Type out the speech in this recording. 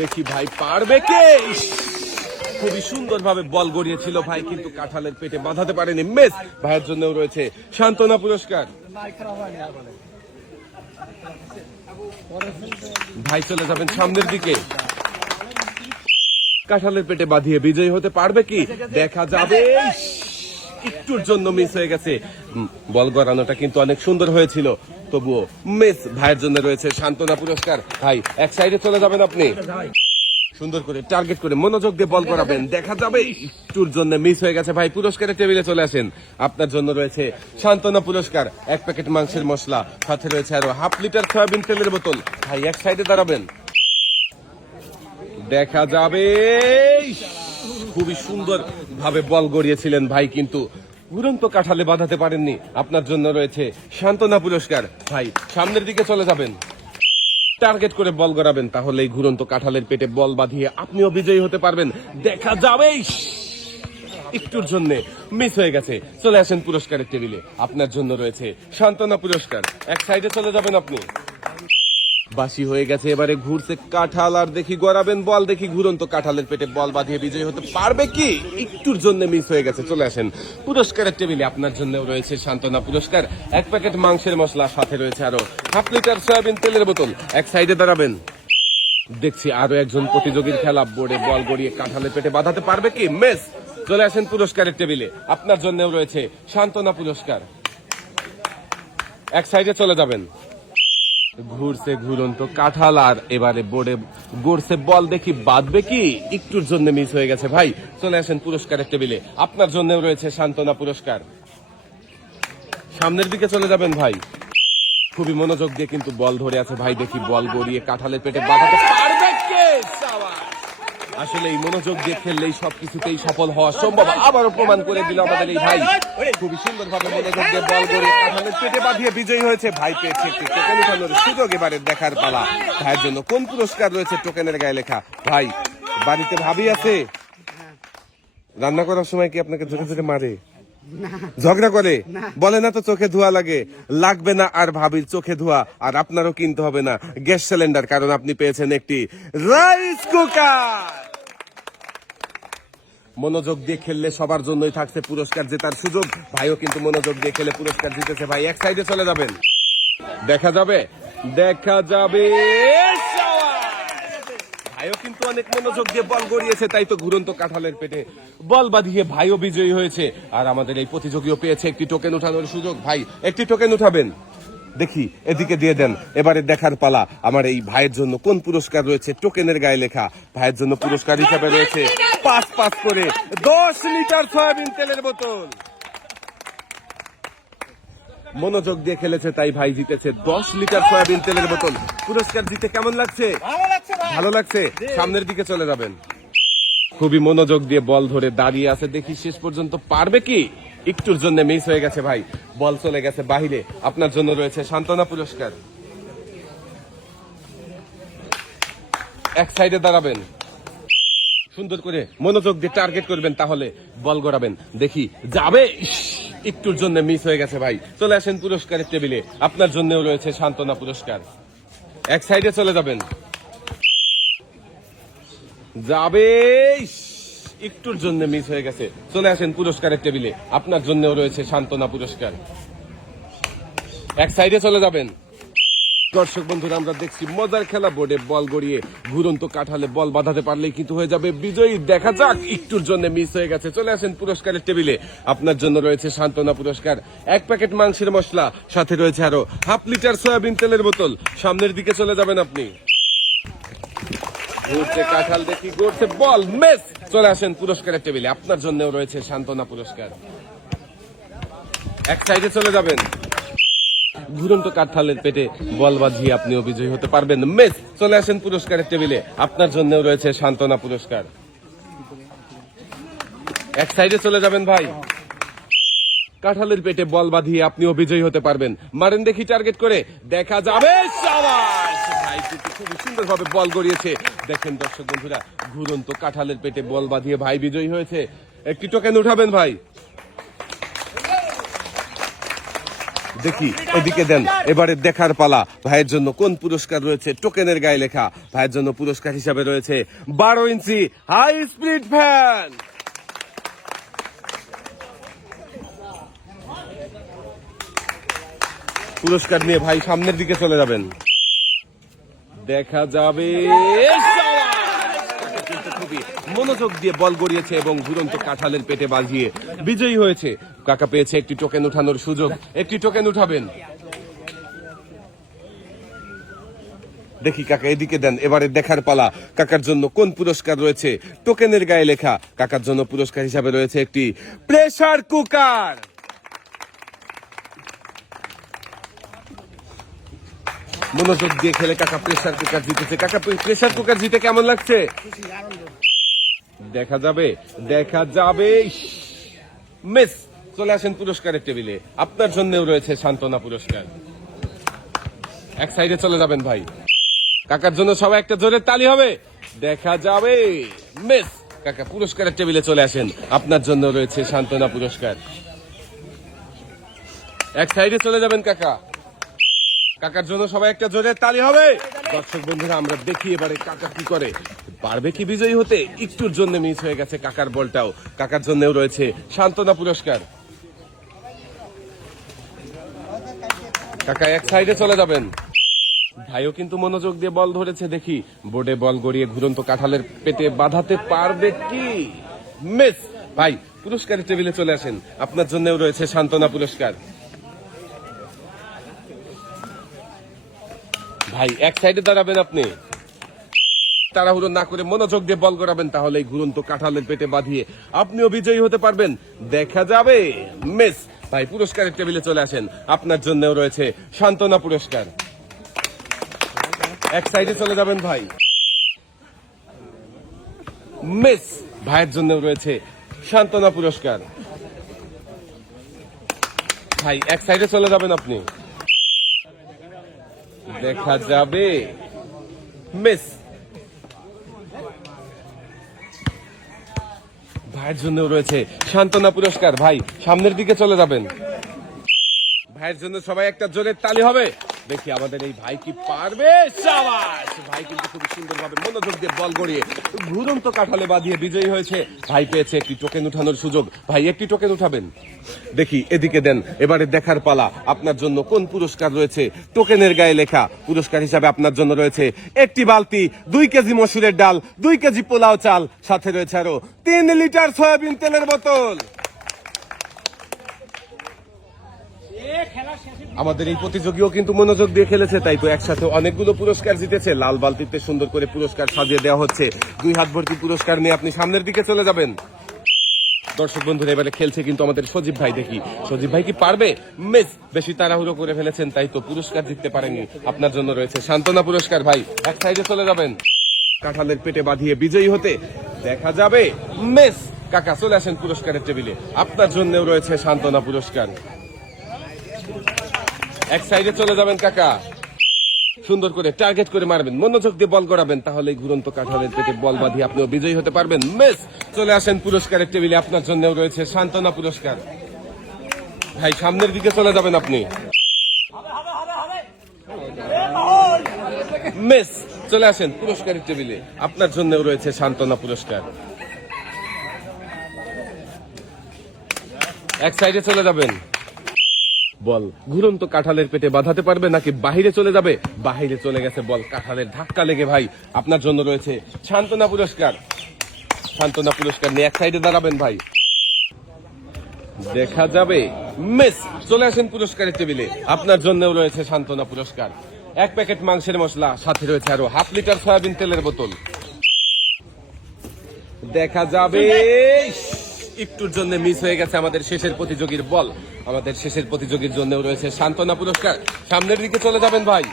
দেখি ভাই পারবে কে। খুবই সুন্দর ভাবে বল গড়িয়েছিল ভাই, কিন্তু কাঁঠালের পেটে বাঁধাতে পারেনি। মেস ভাইয়ের জন্যও রয়েছে সান্ত্বনা পুরস্কার। ভাই চলে যাবেন সামনের দিকে। কাঁঠালের পেটে বাঁধিয়ে বিজয়ী হতে পারবে কি দেখা যাবে। একটুর জন্য মিস হয়ে গেছে। বল গড়ানোটা কিন্তু অনেক সুন্দর হয়েছিল, তবুও মিস। ভাইয়ের জন্য রয়েছে সান্ত্বনা পুরস্কার। ভাই এক সাইডে চলে যাবেন আপনি, সুন্দর করে টার্গেট করে মনোযোগ দিয়ে বল করাবেন, দেখা যাবে। একটুর জন্য মিস হয়ে গেছে ভাই। পুরস্কারের টেবিলে চলে আসেন, আপনার জন্য রয়েছে সান্ত্বনা পুরস্কার, 1 প্যাকেট মাংসের মশলা, সাথে রয়েছে আরো 1/2 লিটার সয়াবিন তেলের বোতল। ভাই এক সাইডে দাঁড়াবেন, দেখা যাবে। খুবই সুন্দর ভাবে বল গড়িয়েছিলেন ভাই, কিন্তু উড়ন্ত কাঁঠালে বাঁধাতে পারেননি। আপনার জন্য রয়েছে সান্ত্বনা পুরস্কার। ভাই সামনের দিকে চলে যাবেন, টার্গেট করে বল গড়াবেন, তাহলে এই ঘুরন্ত কাঁঠালের পেটে বল বাঁধিয়ে আপনিও বিজয়ী হতে পারবেন, দেখা যাবে। একটুর জন্য মিস হয়ে গেছে। চলে আসেন পুরস্কারের টেবিলে, আপনার জন্য রয়েছে সান্ত্বনা পুরস্কার। এক সাইডে চলে যাবেন আপনি। বাসি হয়ে গেছে, এবারে ঘুরছে কাঁঠাল, আর দেখি গড়াবেন বল, দেখি ঘুরন্ত কাঁঠালের পেটে বল বাঁধিয়ে বিজয়ী হতে পারবে কি। একটুর জন্য মিস হয়ে গেছে। চলে আসেন পুরস্কারের টেবিলে, আপনার জন্য রয়েছে সান্ত্বনা পুরস্কার, 1 প্যাকেট মাংসের মশলা, সাথে রয়েছে আরো 1/2 লিটার সয়াবিন তেলের বোতল। এক সাইডে দাঁড়াবেন, দেখছি আরো একজন প্রতিযোগীর খেলা। বোর্ডে বল গড়িয়ে কাঁঠালের পেটে বাঁধাতে পারবে কি। মিস। চলে আসেন পুরস্কারের টেবিলে, আপনার জন্য রয়েছে সান্ত্বনা পুরস্কার। এক সাইডে চলে যাবেন, ঘুরছে ঘুরন্ত কাঁঠাল, আর এবারে বোর্ডে গড়ছে বল, দেখি বাঁধবে কি। একটুর জন্য মিস হয়ে গেছে ভাই। চলে আসেন পুরস্কারের টেবিলে, আপনার জন্য রয়েছে সান্ত্বনা পুরস্কার। সামনের দিকে চলে যাবেন ভাই, খুবই মনোযোগ দিয়ে কিন্তু বল ধরে আছে ভাই, দেখি বল গড়িয়ে কাঁঠালের পেটে বাঁধাতে পারবে কে। আসলে এই মনোযোগ দিয়ে খেললেই সবকিছুতেই সফল হওয়া সম্ভব। আবারও প্রমাণ করে দিল আমাদের এই ভাই। খুবই সুন্দর ভাবে মনোযোগ দিয়ে বল গড়িয়ে কাঁঠালের পেটে বাঁধিয়ে বিজয়ী হয়েছে। ভাই পেয়েছে একটি টোকেন উঠানোর সুযোগ, এবারে দেখার পালা ভাইয়ের জন্য কোন পুরস্কার রয়েছে টোকেনের গায়ে লেখা। ভাই বাড়িতে ভাবি আছে, রান্না করার সময় কি আপনাকে চোখে চোখে মারে, ঝগড়া করে, বলে না তো চোখে ধোয়া লাগে, লাগবে না আর ভাবির চোখে ধোয়া। আর আপনারও কিনতে হবে না গ্যাস সিলিন্ডার, কারণ আপনি পেয়েছেন একটি রাইস কুকার। মনোযোগ দিয়ে খেললে সবার জন্যই থাকছে পুরস্কার জেতার সুযোগ। ভাইও কিন্তু মনোযোগ দিয়ে খেলে পুরস্কার জিতেছে। ভাই এক সাইডে চলে যাবেন, দেখা যাবে, দেখা যাবে। ভাইও কিন্তু অনেক মনোযোগ দিয়ে বল গড়িয়েছে, তাই তো ঘুরন্ত কাঁঠালের পেটে বল বাঁধিয়ে ভাইও বিজয়ী হয়েছে। আর আমাদের এই প্রতিযোগীও পেয়েছে একটি টোকেন উঠানোর সুযোগ। ভাই একটি টোকেন উঠাবেন, দেখি এদিকে দিয়ে দেন। এবারে দেখার পালা আমার এই ভাইয়ের জন্য কোন পুরস্কার রয়েছে টোকেনের গায়ে লেখা। ভাইয়ের জন্য পুরস্কার হিসাবে রয়েছে 5 করে 10 লিটার সয়াবিন তেলের বোতল। মনোযোগ দিয়ে খেলেছে, তাই ভাই জিতেছে 10 লিটার সয়াবিন তেলের বোতল। পুরস্কার জিতে কেমন লাগছে? ভালো লাগছে। সামনের দিকে চলে যাবেন, খুবই মনোযোগ দিয়ে বল ধরে দাঁড়িয়ে আছে, দেখি শেষ পর্যন্ত পারবে কি। একটুর জন্য মিস হয়ে গেছে ভাই, বল চলে গেছে বাহিরে। আপনার জন্য রয়েছে সান্ত্বনা পুরস্কার। এক সাইডে দাঁড়াবেন, সুন্দর করে মনোযোগ দিয়ে টার্গেট করবেন, তাহলে বল গড়াবেন, দেখি যাবে। একটুর জন্য মিস হয়ে গেছে ভাই। চলে আসেন পুরস্কারের টেবিলে, আপনার জন্যও রয়েছে সান্ত্বনা পুরস্কার। এক সাইডে চলে যাবেন, যাবে। একটুর জন্য মিস হয়ে গেছে। চলে আসেন পুরস্কারের টেবিলে, আপনার জন্যও রয়েছে সান্ত্বনা পুরস্কার। এক সাইডে চলে যাবেন। দর্শক বন্ধুরা, আমরা দেখছি মজার খেলা। বোর্ডে বল গড়িয়ে ঘুরন্ত কাঁঠালে বল বাঁধাতে পারলেই কিন্তু হয়ে যাবে বিজয়ী। দেখা যাক, একটুর জন্য মিস হয়ে গেছে। চলে আসেন পুরস্কারের টেবিলে, আপনার জন্য রয়েছে সান্ত্বনা পুরস্কার, 1 প্যাকেট মাংসের মশলা, সাথে রয়েছে আরো 1/2 লিটার সয়াবিন তেলের বোতল। সামনের দিকে চলে যাবেন আপনি, ঘুরছে কাঁঠাল, দেখি গড়ছে বল, মিস। চলে আসেন পুরস্কারের টেবিলে, আপনার জন্যও রয়েছে সান্ত্বনা পুরস্কার। এক সাইডে চলে যাবেন, ঘুরন্ত কাঁঠালের পেটে বল বাঁধিয়ে আপনিও বিজয়ী হতে পারবেন, মিস। চলে আসেন পুরস্কারের টেবিলে, আপনার জন্যও রয়েছে সান্ত্বনা পুরস্কার। এক সাইডে চলে যাবেন ভাই, কাঁঠালের পেটে বল বাঁধিয়ে আপনিও বিজয়ী হতে পারবেন। মারেন দেখি টার্গেট করে, দেখা যাবে। শাবাশ! ভাই কিন্তু খুবই সুন্দর ভাবে বল গড়িয়েছে। দেখেন দর্শক বন্ধুরা, ঘুরন্ত কাঁঠালের পেটে বল বাঁধিয়ে ভাই বিজয়ী হয়েছে। একটি টোকেন উঠাবেন ভাই, দেখি এদিকে দেন, এবারে দেখার পালা ভাইয়ের জন্য কোন পুরস্কার রয়েছে। টোকেনের গায়ে লেখা ভাইয়ের জন্য পুরস্কার হিসাবে রয়েছে 12 ইঞ্চি হাই স্পিড ফ্যান। পুরস্কার নিয়ে ভাই সামনের দিকে চলে যাবেন, দেখা যাবে। খুবই মনোযোগ দিয়ে বল গড়িয়েছে এবং ঘুরন্ত কাঁঠালের পেটে বাজিয়ে বিজয়ী হয়েছে। কাকা পেয়েছে একটি টোকেন উঠানোর সুযোগ, একটি টোকেন উঠাবেন। দেখি কাকা এদিকে দেন, এবারে দেখার পালা কাকার জন্য কোন পুরস্কার রয়েছে। টোকেনের গায়ে লেখা কাকার জন্য পুরস্কার হিসাবে রয়েছে একটি প্রেসার কুকার। মনোযোগ দিয়ে খেলে কাকা প্রেসার কুকার জিতেছে। কাকা প্রেসার কুকার জিতে কেমন লাগছে? দেখা যাবে, দেখা যাবে। মিস, চলে আসেন পুরস্কারের টেবিলে, আপনার জন্যও রয়েছে সান্ত্বনা পুরস্কার। এক সাইডে চলে যাবেন ভাই, কাকার জন্য সবাই একটা জোরে তালি হবে। দেখা যাবে, মিস। কাকা পুরস্কারের টেবিলে চলে আসেন, আপনার জন্য রয়েছে সান্ত্বনা পুরস্কার। এক সাইডে চলে যাবেন কাকা, কাকার জন্য সবাই একটা জোরে তালি হবে। দর্শক বন্ধুরা, আমরা দেখি এবারে কাকা কি করে, পারবে কি বিজয়ী হতে। একটুর জন্য মিস হয়ে গেছে কাকার বলটাও। কাকার জন্যও রয়েছে সান্ত্বনা পুরস্কার। কাকা এক সাইডে চলে যাবেন, ভাইও কিন্তু মনোযোগ দিয়ে বল ধরেছে। দেখি বোর্ডে বল গড়িয়ে ঘুরন্ত কাঁঠালের পেটে বাঁধাতে পারবে কি। মিস। ভাই পুরস্কারের টেবিলে চলে আসেন, আপনার জন্যও রয়েছে সান্ত্বনা পুরস্কার। ভাই এক সাইডে দাঁড়াবেন, আপনি তাড়াহুড়ো না করে মনোযোগ দিয়ে বল করাবেন, তাহলে এই ঘুরন্ত কাঁঠালের পেটে বাঁধিয়ে আপনিও বিজয়ী হতে পারবেন। দেখা যাবে, মিস। ভাই পুরস্কারের টেবিলে চলে আসেন, আপনার জন্যও রয়েছে সান্ত্বনা পুরস্কার। এক সাইডে চলে যাবেন ভাই, মিস। ভাইয়ের জন্যও রয়েছে সান্ত্বনা পুরস্কার। ভাই এক সাইডে চলে যাবেন আপনি, দেখা যাবে, মিস। ভাইয়ের জন্য রয়েছে সান্ত্বনা পুরস্কার। ভাই সামনের দিকে চলে যাবেন, ভাইয়ের জন্য সবাই একটা জোরে তালি হবে। দেখি আমাদের এই ভাই কি পারবে। শাবাশ! ভাই কিন্তু খুব সুন্দরভাবে মনোযোগ দিয়ে বল গড়িয়ে ঘুরন্ত কাঁঠালে বাঁধিয়ে বিজয়ী হয়েছে। ভাই পেয়েছে একটি টোকেন উঠানোর সুযোগ। ভাই একটি টোকেন উঠাবেন, দেখি এদিকে দেন, এবারে দেখার পালা আপনার জন্য কোন পুরস্কার রয়েছে। টোকেনের গায়ে লেখা পুরস্কার হিসাবে আপনার জন্য রয়েছে একটি বালতি, 2 কেজি মসুরের ডাল, 2 কেজি পোলাও চাল, সাথে রয়েছে আরো 3 লিটার সয়াবিন তেলের বোতল। আমাদের এই প্রতিযোগীও কিন্তু মনোযোগ দিয়ে খেলেছে, তাই তো একসাথে অনেকগুলো পুরস্কার জিতেছে। লাল বালতিতে সুন্দর করে পুরস্কার সাজিয়ে দেওয়া হচ্ছে। 2 হাত ভর্তি পুরস্কার নিয়ে আপনি সামনের দিকে চলে যাবেন। দর্শক বন্ধুরা, এবারে খেলছে কিন্তু আমাদের সজীব ভাই। দেখি সজীব ভাই কি পারবে। মিস। বেশি তাড়াহুড়ো করে ফেলেছেন, তাই তো পুরস্কার জিততে পারেনি। আপনার জন্য রয়েছে সান্ত্বনা পুরস্কার। ভাই এক সাইডে চলে যাবেন, কাঁঠালের পেটে বাঁধিয়ে বিজয়ী হতে। দেখা যাবে, মিস। কাকা চলে আসেন পুরস্কারের টেবিলে, আপনার জন্যও রয়েছে সান্ত্বনা পুরস্কার। এক সাইডে চলে যাবেন কাকা, সুন্দর করে টার্গেট করে মারবেন, মনোযোগ দিয়ে বল করাবেন, তাহলে ঘুরন্ত কাঁঠালের পেটে বল বাঁধিয়ে আপনিও বিজয়ী হতে পারবেন। মিস। চলে আসেন পুরস্কারের টেবিলে, আপনার জন্যও রয়েছে সান্ত্বনা পুরস্কার। ভাই সামনের দিকে চলে যাবেন আপনি, মিস। চলে আসেন পুরস্কারের টেবিলে, আপনার জন্যও রয়েছে সান্ত্বনা পুরস্কার। এক সাইডে চলে যাবেন, বল ঘুরন্ত কাঁঠালের পেটে বাঁধাতে পারবে নাকি বাহিরে চলে যাবে। বাহিরে চলে গেছে বল, কাঁঠালের ধাক্কা লেগে। ভাই আপনার জন্য রয়েছে সান্ত্বনা পুরস্কার। সান্ত্বনা পুরস্কার নিয়ে এক সাইডে দাঁড়াবেন ভাই, দেখা যাবে, মিস। চলে আসেন পুরস্কারের টেবিলে, আপনার জন্যও রয়েছে সান্ত্বনা পুরস্কার। 1 প্যাকেট মাংসের মশলা, সাথে রয়েছে আরো 1/2 লিটার সয়াবিন তেলের বোতল। দেখা যাবে, একটুর জন্য মিস হয়ে গেছে আমাদের শেষের প্রতিযোগীর বল। আমাদের শেষের প্রতিযোগীর জন্যও রয়েছে সান্ত্বনা পুরস্কার। সামনের দিকে চলে যাবেন ভাই,